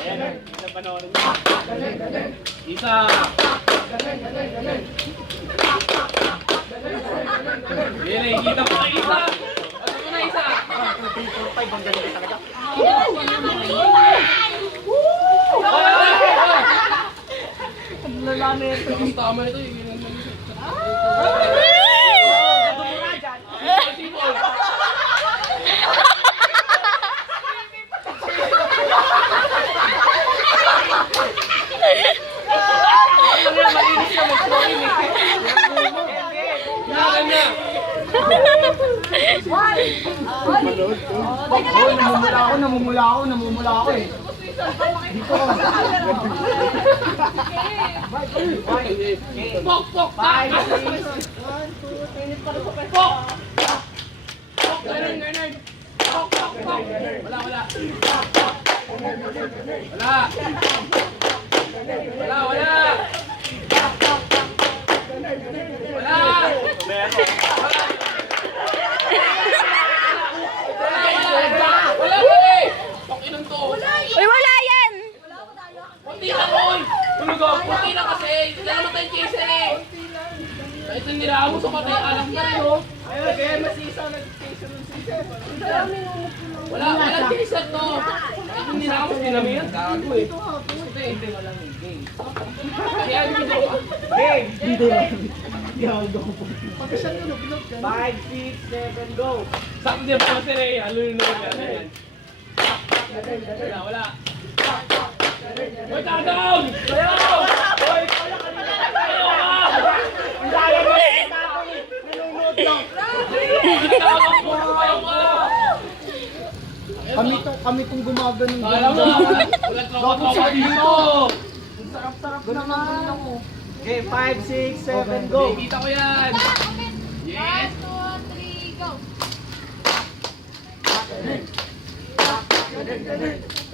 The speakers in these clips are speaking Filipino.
Ayan, isa panoorin mo. Isa. Dili, kita mo na isa. Ano mo na isa? 3, 4, 5, ang galing talaga. Ang lalaki ito. Ang tama ito. Malinis na mag-flowing eh. Namumula ako eh. Dito ako. Pok, pok, pok! Pok! Pok, ganun. Pok, pok, pok! Wala. Wala. Uy, wala yan! Kunti lang, oy! Tulugaw, kunti lang kasi. Wala naman tayong chaser eh. Kahit nandira mo sa patay, alam ka rin, oh. Ayun, kaya masisa nag-chaser ng chaser. Walang chaser to. Kahit nandira mo sa dinamihan, gago eh. Hindi, walang game. Kaya dito ka. Game! Dito lang. Gago. Pagkasyan nyo, binot ka. 5, 6, 7, go! Sakto din pa si Rhea. Halunin mo yan. Wala. Uy, down! Sayaw! Hoy, wala kanina tayo ka! Ang daya mo! Nanonood lang! Kami tong gumagano. Alam mo, walang tropa dito. Ang sarap-sarap naman ako. Okay, 5, 6, 7, go! Kita ko yan. Yes! 1, 2, 3, go!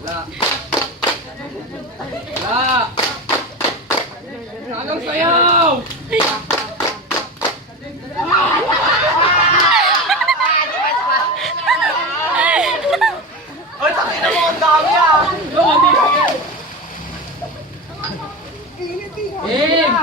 Wala. Wala. Hanggang sayaw! Ay, takina mo, ang dami ah! Go, hindi sige. Game!